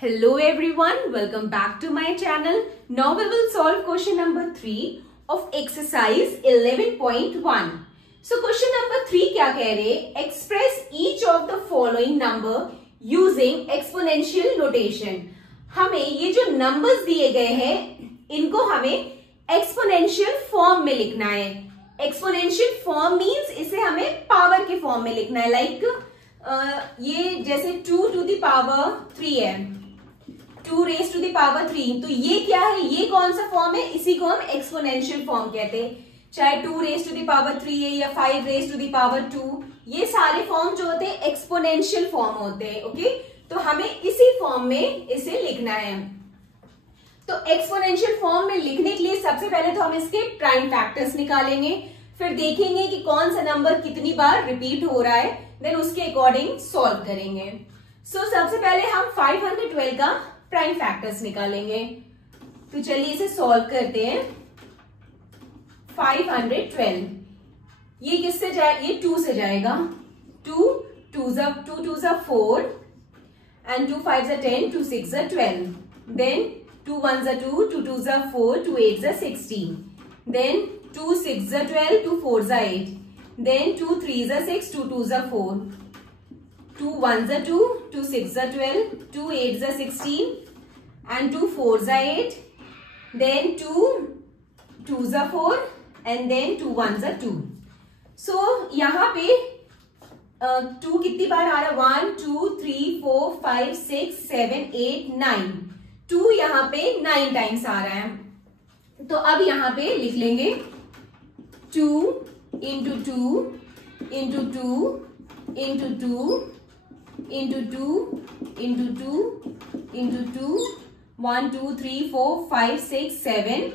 Hello everyone, welcome back to my channel. Now we will solve question number 3 of exercise 11.1. So question number 3 क्या कह रहे? Express each of the following number using exponential notation. हमें ये जो numbers दिए गए हैं इनको हमें exponential form में लिखना है. Exponential form means इसे हमें power के form में लिखना है. Like ये जैसे 2 to the power 3 है, 2 raised to the power 3, तो ये क्या है? ये कौन सा फॉर्म है? इसी को हम एक्सपोनेंशियल फॉर्म कहते हैं. चाहे 2 raised to the power 3 है या 5 raised to the power 2, ये सारे फॉर्म जो होते हैं एक्सपोनेंशियल फॉर्म होते हैं. ओके, तो हमें इसी फॉर्म में इसे लिखना है. तो एक्सपोनेंशियल फॉर्म में लिखने के लिए सबसे पहले तो हम इसके प्राइम फैक्टर्स निकालेंगे, फिर देखेंगे कि कौन सा नंबर कितनी बार रिपीट हो रहा है, देन उसके अकॉर्डिंग सॉल्व करेंगे. सो सबसे पहले हम 512 का प्राइम फैक्टर्स निकालेंगे. तो चलिए इसे सॉल्व करते हैं. 512 ये किससे जाए? ये 2 से जाएगा. 2 2 4 and 2 5 10, 2 6 12. Then 2 1 2, 2 2 4, 2 8 16. Then 2 6 12, 2 4 8. Then 2 3 6, 2 2 4. 2 1 2, 2 6 12, 2 8 16, and 2 4 8. Then 2 2 4, and then 2 1 2. So यहाँ पे 2 कितनी बार आ रहा है? 1 2 3 4 5 6 7 8 9. 2 यहाँ पे 9 टाइम्स आ रहा है. तो अब यहाँ पे लिख लेंगे 2 into 2 into 2 into 2 into 2 into 2 into 2, 1 2 3 4 5 6 7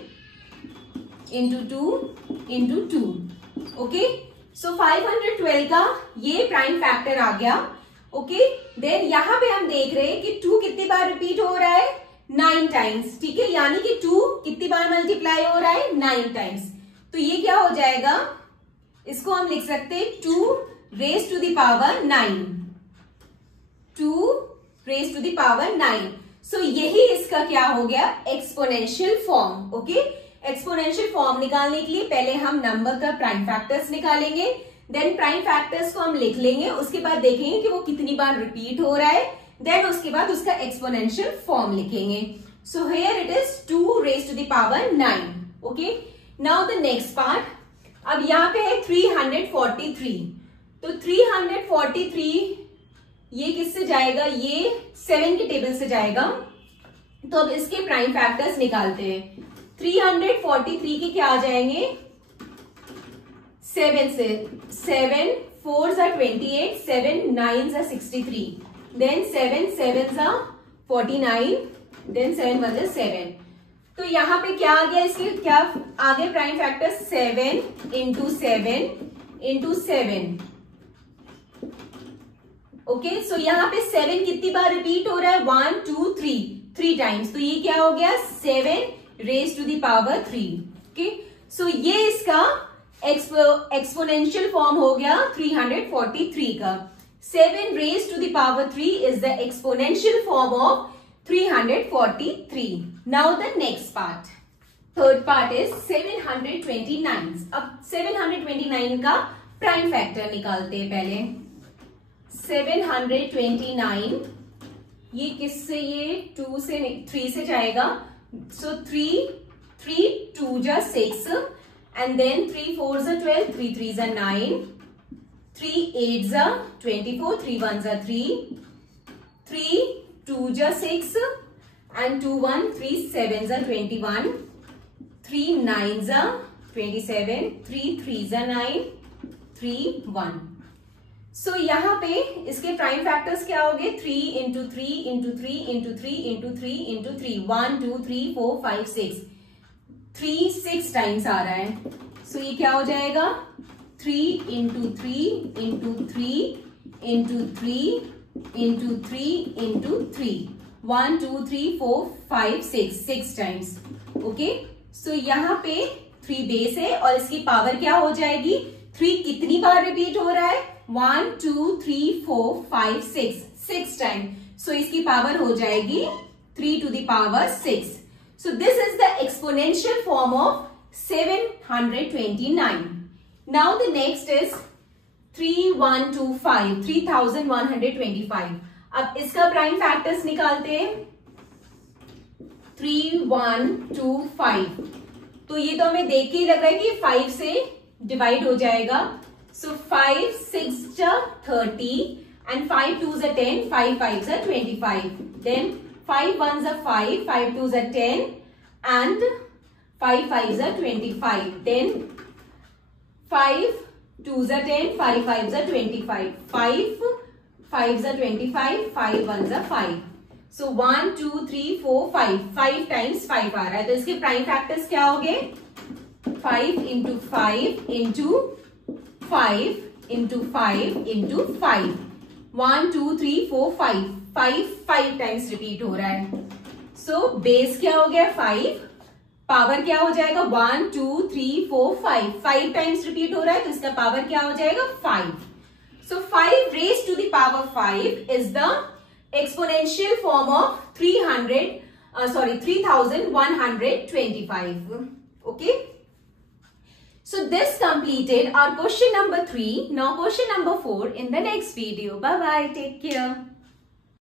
into 2 into 2. Okay, सो 512 का ये प्राइम फैक्टर आ गया. ओके, देन यहाँ पे हम देख रहे हैं कि 2 कितनी बार रिपीट हो रहा है? 9 टाइम्स. ठीक है, यानी कि 2 कितनी बार मल्टीप्लाई हो रहा है? 9 टाइम्स. तो ये क्या हो जाएगा? इसको हम लिख सकते हैं 2 raised to the power 9. 2 raised to the power 9. सो यही इसका क्या हो गया? Exponential form. Okay, exponential form निकालने के लिए पहले हम नंबर का प्राइम फैक्टर्स निकालेंगे, देन प्राइम फैक्टर्स को हम लिख लेंगे, उसके बाद देखेंगे कि वो कितनी बार रिपीट हो रहा है, देन उसके बाद उसका एक्सपोनेंशियल फॉर्म लिखेंगे. So here it is 2 raised to the power 9. Okay, now the next part. अब यहाँ पे है 343. तो 343 ये किससे जाएगा? ये 7 के टेबल से जाएगा. तो अब इसके प्राइम फैक्टर्स निकालते हैं. 343 के क्या आ जाएंगे? 7 से. 7 4 28, 7 9 63. Then 7 7 49, then 7 1 7. तो यहाँ पे क्या आ गया? इसके क्या आगे prime factor? 7 into 7 into 7. Okay, so यहाँ पे 7 कितनी बार रिपीट हो रहा है? 1 2 3 टाइम्स. तो ये क्या हो गया? 7 raised to the power 3. Okay, सो ये इसका एक्सपोनेंशियल फॉर्म हो गया 343 का. 7 raised to the power 3 is the exponential form of 343. Now the next part. Third part is 729. अब 729 का प्राइम फैक्टर निकालते हैं पहले. 729 ये किससे? ये 2 से 3 से जाएगा. सो 3 2 जा 6, एंड देन 3 4 जा 12, 3 3 जा 9, 3 8 जा 24, 3 1 जा 3, 3 2 जा 6, and 2 1 3 7 जा 21, 3 9 जा 27, 3 3 जा 9, 3 1. सो यहाँ पे इसके प्राइम फैक्टर्स क्या हो गए? 3 into 3 into 3 into 3 into 3 into 3. 1 2 3 4 5 6. 3 6 times आ रहा है. सो ये क्या हो जाएगा? 3 into 3 into 3 into 3 into 3 into 3. 1 2 3 4 5 6 times. Okay, so यहाँ पे 3 बेस है और इसकी पावर क्या हो जाएगी? 3 कितनी बार रिपीट हो रहा है? 1 2 3 4 5 6 टाइम. सो इसकी पावर हो जाएगी 3 to the power 6. So this is the exponential form of 729. Now the next is 3125, 3125. अब इसका प्राइम फैक्टर्स निकालते हैं. 3125. तो ये तो हमें देख के ही लग रहा है कि 5 से डिवाइड हो जाएगा. So 5 6 30 and 5 2s are 10, 5 5s are 25. Then 5 1s are 5, 5 2s are 10 and 5 5s are 25. Then 5 2s are 10, 5 5s are 25. 5 5s are 25, 5 1s are 5. So 1 2 3 4 5. 5 times 5 आ रहा है. तो इसके प्राइम फैक्टर्स क्या हो गए? 5 into 5 into 5 into 5 into 5. 1 2 3 4 5. 5 times repeat हो रहा है. सो बेस क्या हो गया? 5. पावर क्या हो जाएगा? 1 2 3 4 5. 5 टाइम्स रिपीट हो रहा है तो इसका पावर क्या हो जाएगा? 5. सो 5 raised to the power 5 is the exponential form of 3125. Okay. So this completed our question number 3. Now question number 4 in the next video. Bye bye. Take care.